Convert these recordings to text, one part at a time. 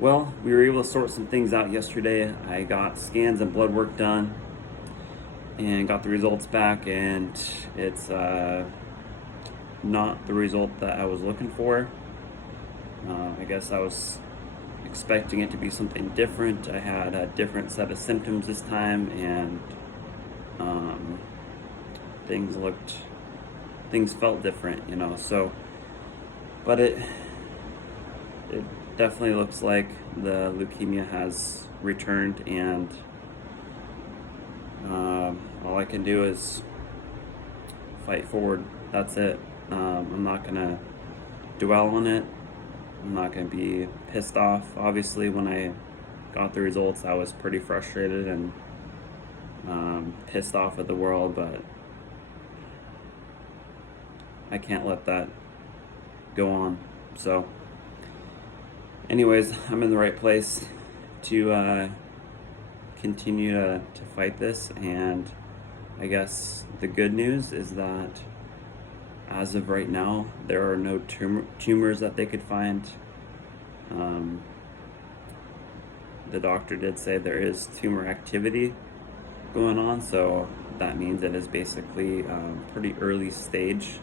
Well, we were able to sort some things out yesterday. I got scans and blood work done and got the results back, and it's not the result that I was looking for. I guess I was expecting it to be something different. I had a different set of symptoms this time, and um, things felt different, So, but it definitely looks like the leukemia has returned, and all I can do is fight forward. That's it. I'm not gonna dwell on it. I'm not gonna be pissed off. Obviously, when I got the results, I was pretty frustrated and pissed off at the world, but I can't let that go on. So, anyways, I'm in the right place to continue to fight this, and I guess the good news is that as of right now, there are no tumors that they could find. The doctor did say there is tumor activity going on, so that means it is basically pretty early stage.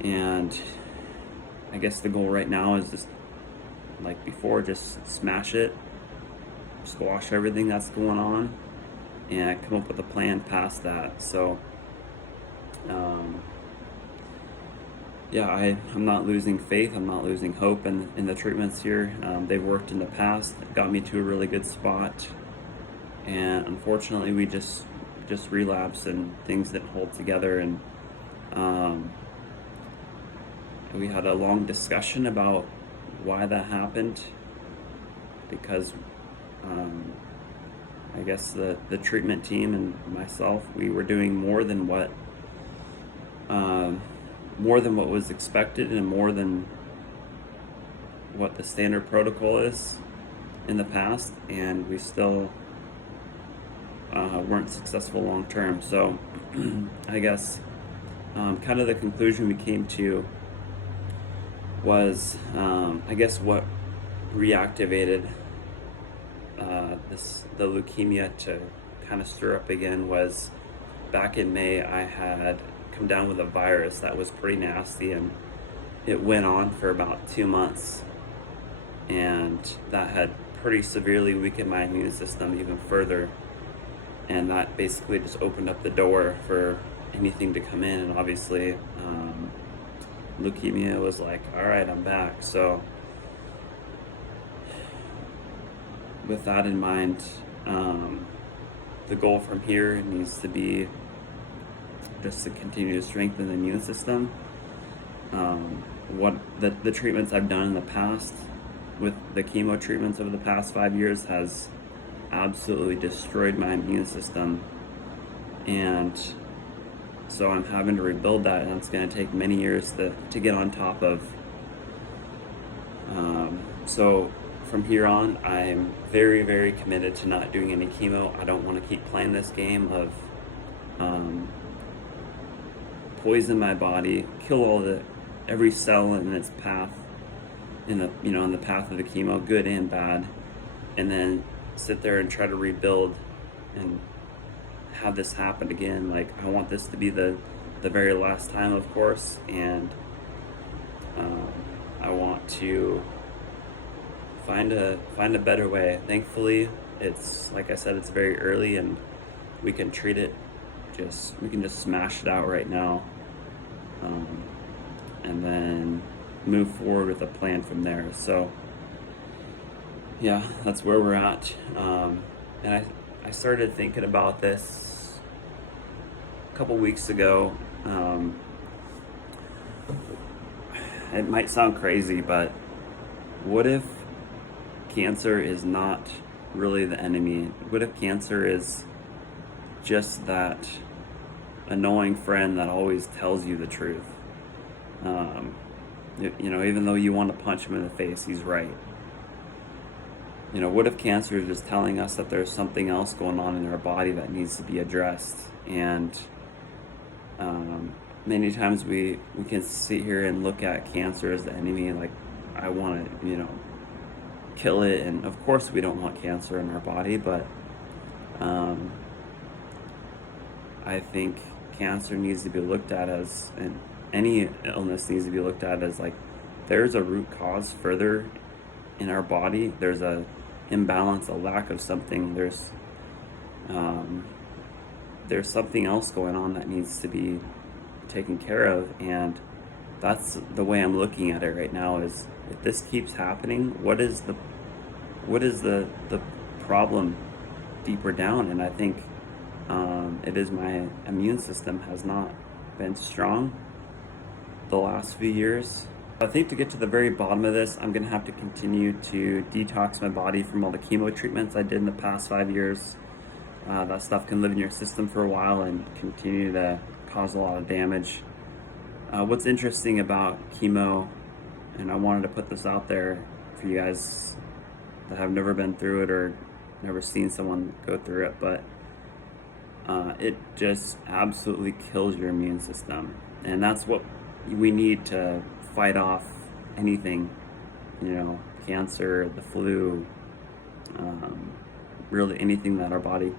And I guess the goal right now is just like before, just smash it, squash everything that's going on, and come up with a plan past that. So yeah, I'm not losing faith. I'm not losing hope in the treatments here. They've worked in the past, got me to a really good spot, and unfortunately we just relapsed and things didn't hold together. And we had a long discussion about why that happened, because I guess the treatment team and myself, we were doing more than what was expected, and more than what the standard protocol is in the past, and we still weren't successful long term. So I guess kind of the conclusion we came to was I guess what reactivated the leukemia to kind of stir up again was back in May. I had come down with a virus that was pretty nasty, and it went on for about 2 months, and that had pretty severely weakened my immune system even further, and that basically just opened up the door for anything to come in. And obviously leukemia was like, all right, I'm back. So with that in mind, the goal from here needs to be just to continue to strengthen the immune system. What the treatments I've done in the past with the chemo treatments over the past 5 years has absolutely destroyed my immune system, and so I'm having to rebuild that, and it's going to take many years to get on top of. So from here on, I'm very, very committed to not doing any chemo. I don't want to keep playing this game of poison my body, kill every cell in its path, in the path of the chemo, good and bad, and then sit there and try to rebuild and have this happen again. Like, I want this to be the very last time, of course, and I want to find a better way. Thankfully, it's like I said, it's very early, and we can treat it. We can just smash it out right now, and then move forward with a plan from there. So yeah, that's where we're at. And I started thinking about this a couple weeks ago. It might sound crazy, but what if cancer is not really the enemy? What if cancer is just that annoying friend that always tells you the truth? Even though you want to punch him in the face, he's right. What if cancer is just telling us that there's something else going on in our body that needs to be addressed? And many times we can sit here and look at cancer as the enemy, like, I want to, kill it. And of course we don't want cancer in our body, but I think cancer needs to be looked at as, and any illness needs to be looked at as, like, there's a root cause further in our body. There's a imbalance, a lack of something. There's something else going on that needs to be taken care of, and that's the way I'm looking at it right now. Is if this keeps happening, what is the problem deeper down? And I think it is my immune system has not been strong the last few years. I think to get to the very bottom of this, I'm gonna have to continue to detox my body from all the chemo treatments I did in the past 5 years. That stuff can live in your system for a while and continue to cause a lot of damage. What's interesting about chemo, and I wanted to put this out there for you guys that have never been through it or never seen someone go through it, but it just absolutely kills your immune system. And that's what we need to fight off anything, cancer, the flu, really anything that our body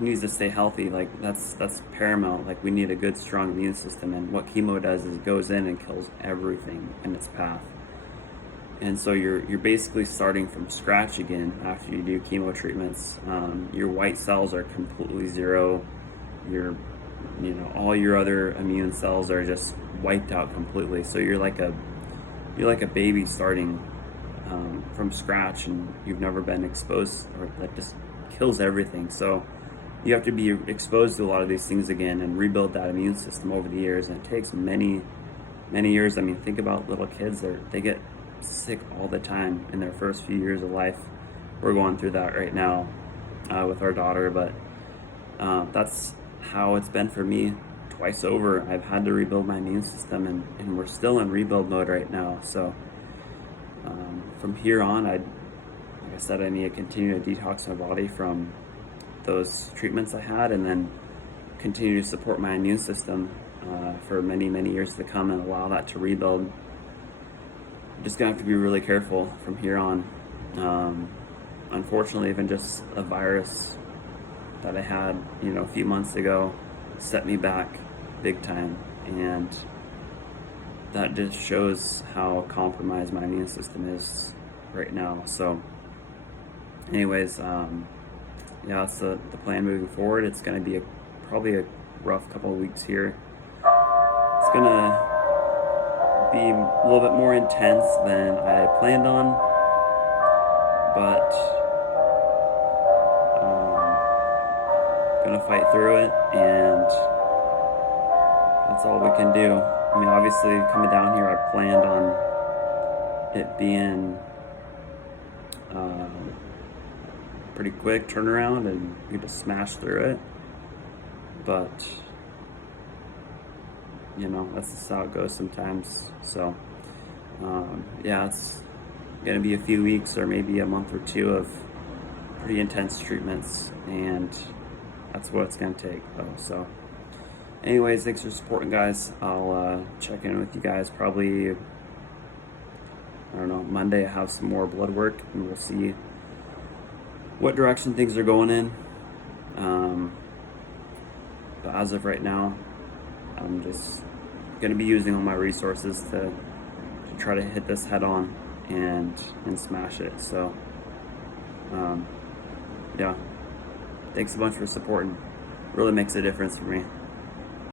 needs to stay healthy. Like that's paramount. Like we need a good, strong immune system, and what chemo does is it goes in and kills everything in its path. And so you're basically starting from scratch again after you do chemo treatments. Your white cells are completely zero. All your other immune cells are just wiped out completely. So you're like a baby starting from scratch, and you've never been exposed, or that just kills everything. So you have to be exposed to a lot of these things again and rebuild that immune system over the years, and it takes many years. I mean, think about little kids. They get sick all the time in their first few years of life. We're going through that right now with our daughter, but that's how it's been for me twice over. I've had to rebuild my immune system, and we're still in rebuild mode right now. So from here on, like I said, I need to continue to detox my body from those treatments I had, and then continue to support my immune system for many years to come, and allow that to rebuild. I'm just gonna have to be really careful from here on. Unfortunately, even just a virus that I had, a few months ago set me back big time, and that just shows how compromised my immune system is right now. So anyways, that's the plan moving forward. It's going to be probably a rough couple of weeks here. It's going to be a little bit more intense than I planned on, but gonna fight through it, and that's all we can do. I mean, obviously coming down here, I planned on it being pretty quick turnaround and we just smash through it, but that's just how it goes sometimes. So it's gonna be a few weeks or maybe a month or two of pretty intense treatments, and that's what it's gonna take though. So anyways, thanks for supporting, guys. I'll check in with you guys probably, I don't know, Monday. I have some more blood work, and we'll see what direction things are going in. But as of right now, I'm just gonna be using all my resources to try to hit this head on and smash it. So thanks a bunch for supporting. Really makes a difference for me.